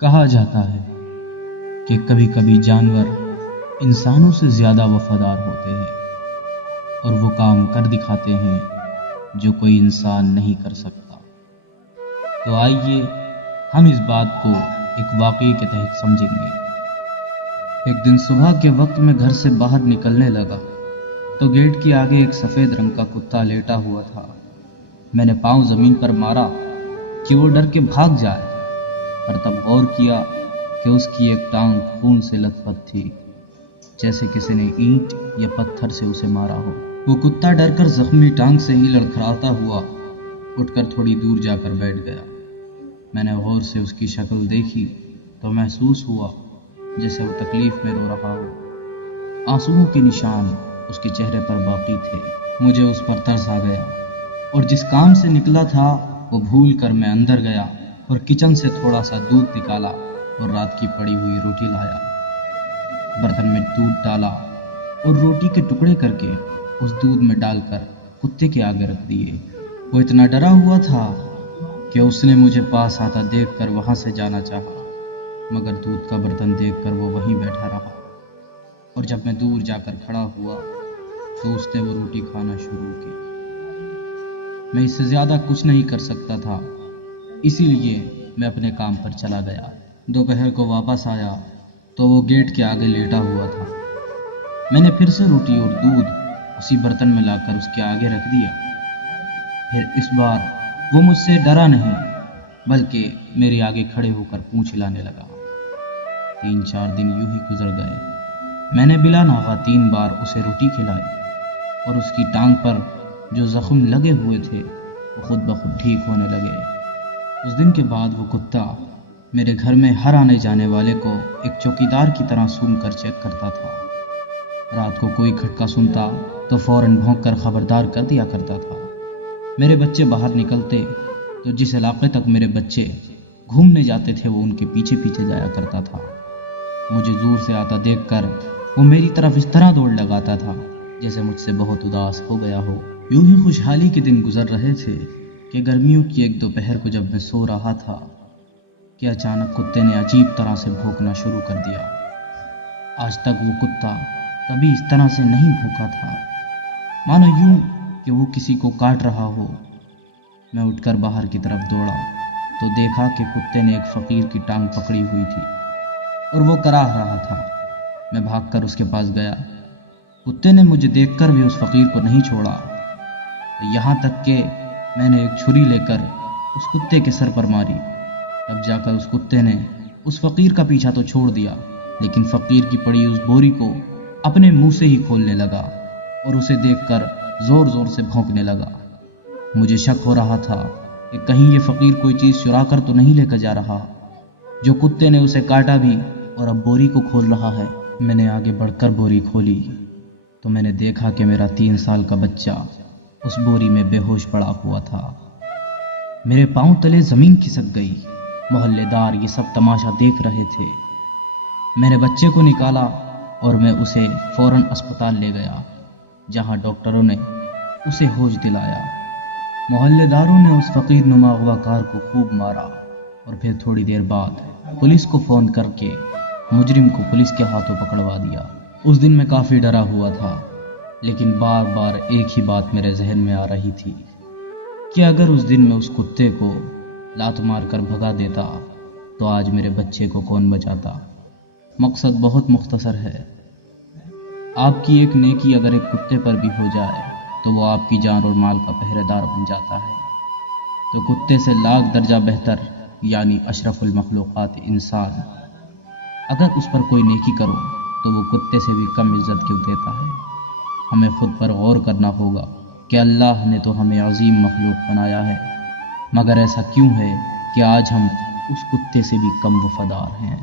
کہا جاتا ہے کہ کبھی کبھی جانور انسانوں سے زیادہ وفادار ہوتے ہیں اور وہ کام کر دکھاتے ہیں جو کوئی انسان نہیں کر سکتا۔ تو آئیے ہم اس بات کو ایک واقعے کے تحت سمجھیں گے۔ ایک دن صبح کے وقت میں گھر سے باہر نکلنے لگا تو گیٹ کے آگے ایک سفید رنگ کا کتا لیٹا ہوا تھا۔ میں نے پاؤں زمین پر مارا کہ وہ ڈر کے بھاگ جائے، پر تب غور کیا کہ اس کی ایک ٹانگ خون سے لت پت تھی، جیسے کسی نے اینٹ یا پتھر سے اسے مارا ہو۔ وہ کتا ڈر کر زخمی ٹانگ سے ہی لڑکھڑاتا ہوا اٹھ کر تھوڑی دور جا کر بیٹھ گیا۔ میں نے غور سے اس کی شکل دیکھی تو محسوس ہوا جیسے وہ تکلیف میں رو رہا ہو۔ آنسوؤں کے نشان اس کے چہرے پر باقی تھے۔ مجھے اس پر ترس آ گیا اور جس کام سے نکلا تھا وہ بھول کر میں اندر گیا اور کچن سے تھوڑا سا دودھ نکالا اور رات کی پڑی ہوئی روٹی لایا۔ برتن میں دودھ ڈالا اور روٹی کے ٹکڑے کر کے اس دودھ میں ڈال کر کتے کے آگے رکھ دیے۔ وہ اتنا ڈرا ہوا تھا کہ اس نے مجھے پاس آتا دیکھ کر وہاں سے جانا چاہا، مگر دودھ کا برتن دیکھ کر وہ وہیں بیٹھا رہا، اور جب میں دور جا کر کھڑا ہوا تو اس نے وہ روٹی کھانا شروع کی۔ میں اس سے زیادہ کچھ نہیں کر سکتا تھا، اسی لیے میں اپنے کام پر چلا گیا۔ دوپہر کو واپس آیا تو وہ گیٹ کے آگے لیٹا ہوا تھا۔ میں نے پھر سے روٹی اور دودھ اسی برتن میں لا کر اس کے آگے رکھ دیا۔ پھر اس بار وہ مجھ سے ڈرا نہیں بلکہ میرے آگے کھڑے ہو کر پونچھ ہلانے لگا۔ 3-4 دن یوں ہی گزر گئے۔ میں نے بلا ناغہ 3 بار اسے روٹی کھلائی اور اس کی ٹانگ پر جو زخم لگے ہوئے تھے وہ خود بخود ٹھیک ہونے لگے۔ اس دن کے بعد وہ کتا میرے گھر میں ہر آنے جانے والے کو ایک چوکیدار کی طرح سونگھ کر چیک کرتا تھا۔ رات کو کوئی کھٹکا سنتا تو فوراً بھونک کر خبردار کر دیا کرتا تھا۔ میرے بچے باہر نکلتے تو جس علاقے تک میرے بچے گھومنے جاتے تھے وہ ان کے پیچھے پیچھے جایا کرتا تھا۔ مجھے دور سے آتا دیکھ کر وہ میری طرف اس طرح دوڑ لگاتا تھا جیسے مجھ سے بہت اداس ہو گیا ہو۔ یوں ہی خوشحالی کے دن گزر رہے تھے کہ گرمیوں کی ایک دوپہر کو جب میں سو رہا تھا کہ اچانک کتے نے عجیب طرح سے بھونکنا شروع کر دیا۔ آج تک وہ کتا کبھی اس طرح سے نہیں بھونکا تھا، مانو یوں کہ وہ کسی کو کاٹ رہا ہو۔ میں اٹھ کر باہر کی طرف دوڑا تو دیکھا کہ کتے نے ایک فقیر کی ٹانگ پکڑی ہوئی تھی اور وہ کراہ رہا تھا۔ میں بھاگ کر اس کے پاس گیا۔ کتے نے مجھے دیکھ کر بھی اس فقیر کو نہیں چھوڑا، یہاں تک کہ میں نے ایک چھری لے کر اس کتے کے سر پر ماری۔ تب جا کر اس کتے نے اس فقیر کا پیچھا تو چھوڑ دیا، لیکن فقیر کی پڑی اس بوری کو اپنے منہ سے ہی کھولنے لگا اور اسے دیکھ کر زور زور سے بھونکنے لگا۔ مجھے شک ہو رہا تھا کہ کہیں یہ فقیر کوئی چیز چرا کر تو نہیں لے کر جا رہا، جو کتے نے اسے کاٹا بھی اور اب بوری کو کھول رہا ہے۔ میں نے آگے بڑھ کر بوری کھولی تو میں نے دیکھا کہ میرا 3 سال کا بچہ اس بوری میں بے ہوش پڑا ہوا تھا۔ میرے پاؤں تلے زمین کھسک گئی۔ محلے دار یہ سب تماشا دیکھ رہے تھے۔ میں نے بچے کو نکالا اور میں اسے فوراً اسپتال لے گیا، جہاں ڈاکٹروں نے اسے ہوش دلایا۔ محلے داروں نے اس فقیر نما اغواکار کو خوب مارا اور پھر تھوڑی دیر بعد پولیس کو فون کر کے مجرم کو پولیس کے ہاتھوں پکڑوا دیا۔ اس دن میں کافی ڈرا ہوا تھا، لیکن بار بار ایک ہی بات میرے ذہن میں آ رہی تھی کہ اگر اس دن میں اس کتے کو لات مار کر بھگا دیتا تو آج میرے بچے کو کون بچاتا۔ مقصد بہت مختصر ہے، آپ کی ایک نیکی اگر ایک کتے پر بھی ہو جائے تو وہ آپ کی جان اور مال کا پہرے دار بن جاتا ہے۔ تو کتے سے لاکھ درجہ بہتر یعنی اشرف المخلوقات انسان، اگر اس پر کوئی نیکی کرو تو وہ کتے سے بھی کم عزت کیوں دیتا ہے؟ ہمیں خود پر غور کرنا ہوگا کہ اللہ نے تو ہمیں عظیم مخلوق بنایا ہے، مگر ایسا کیوں ہے کہ آج ہم اس کتے سے بھی کم وفادار ہیں؟